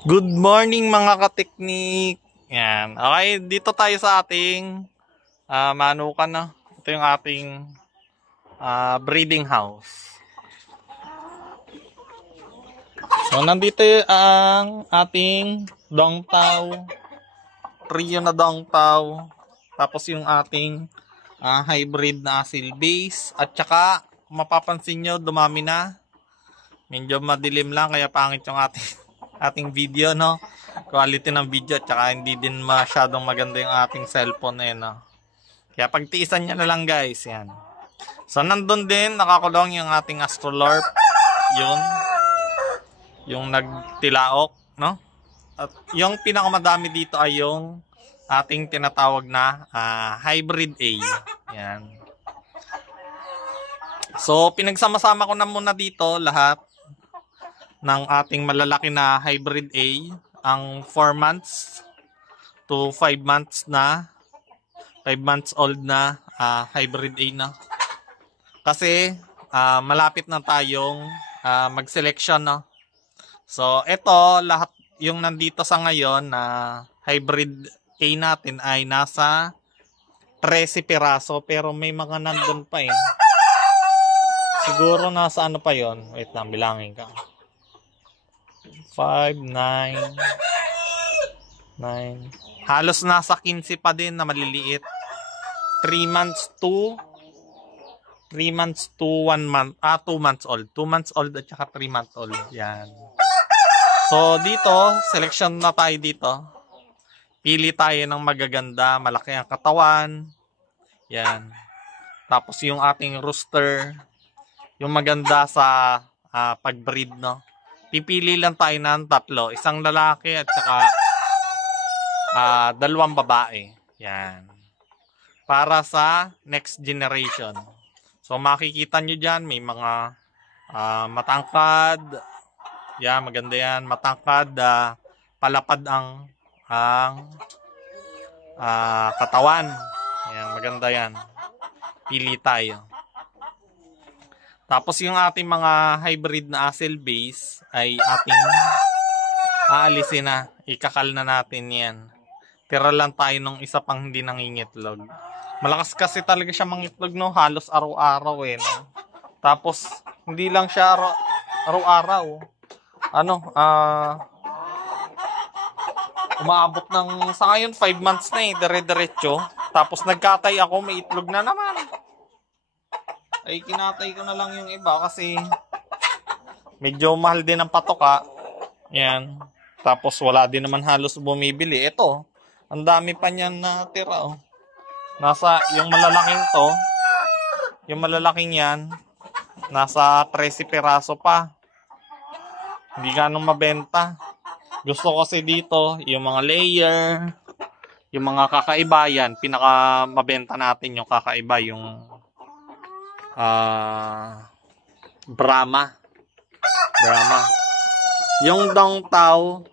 Good morning mga kateknik. Yan. Okay, dito tayo sa ating manukan na. Ito yung ating breeding house. So, nandito ang ating dongtaw. Trio na dongtaw. Tapos yung ating hybrid na asil base. At saka, mapapansin nyo, dumami na. Medyo madilim lang, kaya pangit yung ating video, no? Quality ng video, at saka hindi din masyadong maganda yung ating cellphone, no? Kaya pagtiisan nyo na lang, guys, yan. So, nandun din, nakakulong yung ating astrolorp. Yun. Yung nagtilaok, no? At yung pinakamadami dito ay yung ating tinatawag na hybrid A. Yan. So, pinagsama-sama ko na muna dito lahat ng ating malalaki na hybrid A, ang 4 months to 5 months na 5 months old na hybrid A na. Kasi malapit na tayong mag-selection, no. So ito lahat yung nandito sa ngayon na hybrid A natin ay nasa 13 piraso, pero may mga nandun pa eh. Siguro nasa ano pa yon. Wait lang, bilangin ka. 5, 9, 9. Halos nasa 15 pa din na maliliit. 3 months to 1 month. 2 months old. 2 months old at saka 3 months old. Yan. So, dito, selection na tayo dito. Pili tayo ng magaganda. Malaki ang katawan. Yan. Tapos yung ating rooster. Yung maganda sa pag-breed, no? Pipili lang tayo ng 3. Isang lalaki at saka 2 babae. Yan. Para sa next generation. So makikita nyo dyan, may mga matangkad. Yan, maganda yan. Matangkad, palapad ang katawan. Yan, maganda yan. Pili tayo. Tapos yung ating mga hybrid na asil base ay ating aalisin na. Ikakal na natin yan. Tira lang tayo nung isa pang hindi nangingitlog. Malakas kasi talaga siya mangitlog, no? Halos araw-araw eh, no? Tapos hindi lang siya araw-araw. Umaabot ng sa ngayon 5 months na eh, dire-diretso. Tapos nagkatay ako, may itlog na naman. Ay kinatay ko na lang yung iba kasi medyo mahal din ang patoka. Yan. Tapos wala din naman halos bumibili. Ito, ang dami pa niyan na tira, oh. Nasa yung malalaking to, yung malalaking yan, nasa 13 piraso pa. Hindi ganong mabenta. Gusto ko kasi dito, yung mga layer, yung mga kakaiba yan, pinaka mabenta natin yung kakaiba, yung Brahma. Yung dongtaw,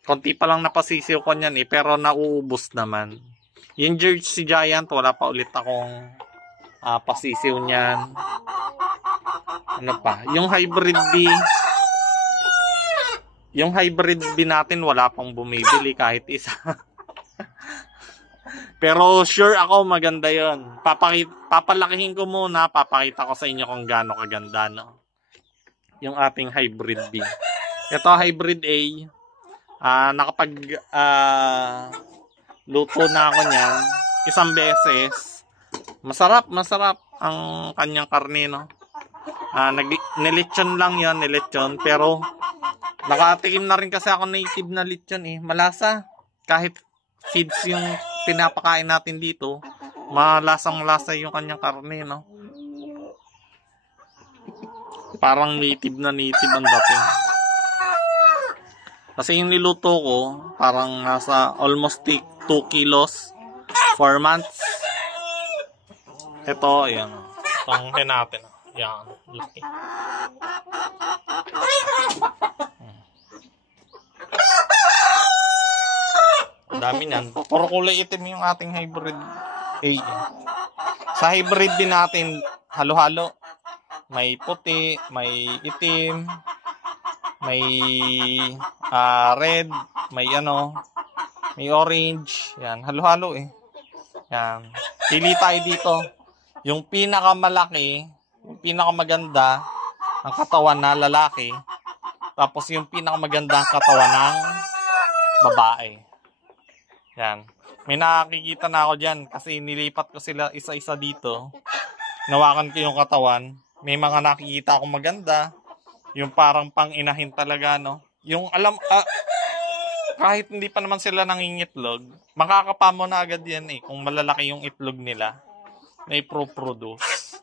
konti pa lang napasisiw ko niyan eh, pero nauubos naman. Yung Jersey Giant, wala pa ulit akong pasisiw niyan. Ano pa? Yung hybrid B natin, wala pang bumibili kahit isa. Pero sure ako maganda yon. Papalakihin ko muna, papakita ko sa inyo kung gaano kaganda, no? Yung ating hybrid B. Ito hybrid A. Luto na ako niyan isang beses. Masarap ang kanyang karne, no? Nilechon lang yon, pero nakatikim na rin kasi ako native na lechon eh. Malasa. Kahit feeds yung pinapakain natin dito, malasang-lasa yung kanyang karne, no? Parang native ang dating. Kasi yung niluto ko, parang nasa almost 2 kilos, 4 months. Ito, ayan. Tangke natin. Ayan, laki. Dami niyan. Puro kulay itim yung ating hybrid A. Sa hybrid din natin, halo-halo. May puti, may itim. may red, may may orange. Yan, halo-halo eh. Yan. Pili tayo dito. Yung pinakamalaki, yung pinakamaganda ang katawan na lalaki. Tapos yung pinakamaganda ang katawan ng babae. Yan. May nakikita na ako dyan kasi nilipat ko sila isa-isa dito. Nawakan ko yung katawan. May mga nakikita akong maganda. Yung parang pang-inahin talaga, no? Yung kahit hindi pa naman sila nangingitlog, makakapa mo na agad yan eh. Kung malalaki yung itlog nila, may pro-produce.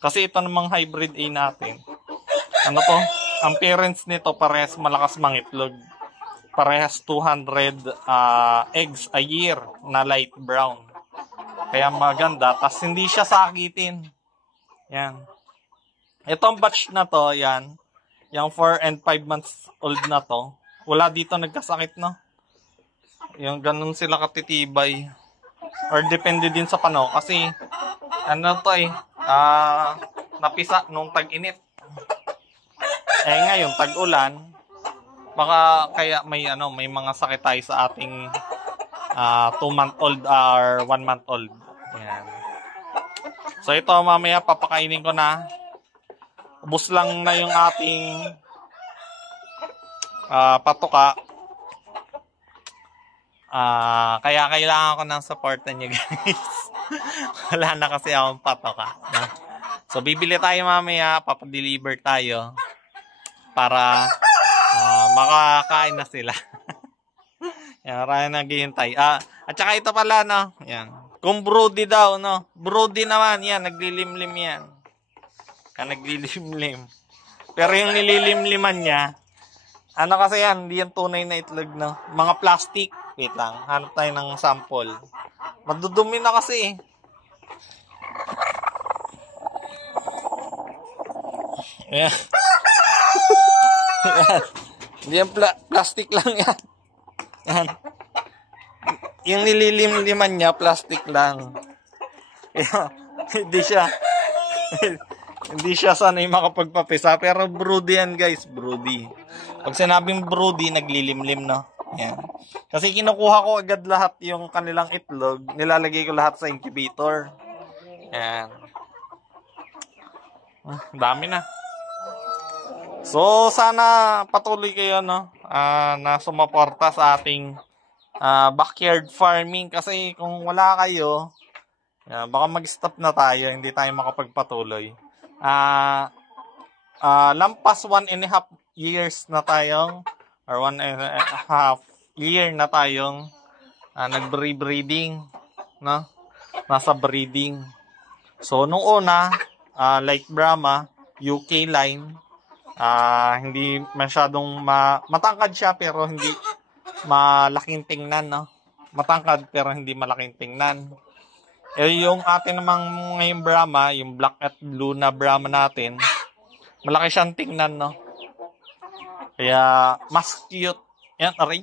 Kasi ito namang hybrid A natin. Ano to? Ang parents nito parehas malakas mangitlog. Parehas 200 eggs a year na light brown. Kaya maganda. Tas hindi siya sakitin. Yan. Itong batch na to, yan. Yung 4 and 5 months old na to. Wala dito nagkasakit, no? Yung ganun sila katitibay. Or depende din sa pano. Kasi, to napisa nung tag-init. Ngayon, tag-ulan, baka kaya may mga sakit tayo sa ating 2-month-old or 1-month-old. Ayan. So ito mamaya papakainin ko na. Ubus lang na yung ating patuka. Kaya kailangan ko ng support niyo guys. Wala na kasi akong patuka. So bibili tayo mamaya, papadeliver tayo para makakain na sila. Yan, marami naghihintay. At saka ito pala, no? Yan. Kung broody daw, no? Broody naman, yan. Naglilimlim yan. Naglilimlim. Pero yung nililimliman niya, kasi yan, hindi yan tunay na itlog, no? Mga plastic. Wait lang, hanap tayo ng sample. Madudumi na kasi, Yan. Hindi yan plastic lang yan. Yan. Yung nililimliman niya, plastic lang. Kaya, hindi siya sanay makapagpapisa. Pero broody yan guys, broody. Pag sinabing broody, naglilimlim, no? Yan. Kasi kinukuha ko agad lahat yung kanilang itlog. Nilalagay ko lahat sa incubator. Yan. Dami na. So, sana patuloy kayo, no? Na sumuporta sa ating backyard farming. Kasi kung wala kayo, baka mag-stop na tayo. Hindi tayo makapagpatuloy. Lampas 1.5 years na tayong, or 1.5 year na tayong nag-breeding, no? Nasa breeding. So, nung una, like Brahma, UK line, hindi masyadong matangkad siya pero hindi malaking tingnan, no? Matangkad pero hindi malaking tingnan. Yung atin namang ngayong Brahma, yung black at blue na Brahma natin, malaki siyang tingnan, no? Kaya mas cute. Yan, aray.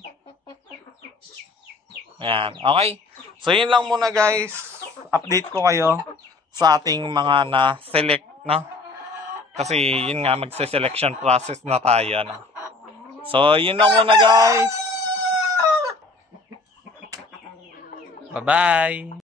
Yan, okay. So, yun lang muna guys. Update ko kayo sa ating mga na-select, no? Kasi yun nga, magse-selection process na tayo, no? So, yun lang muna guys. Bye-bye.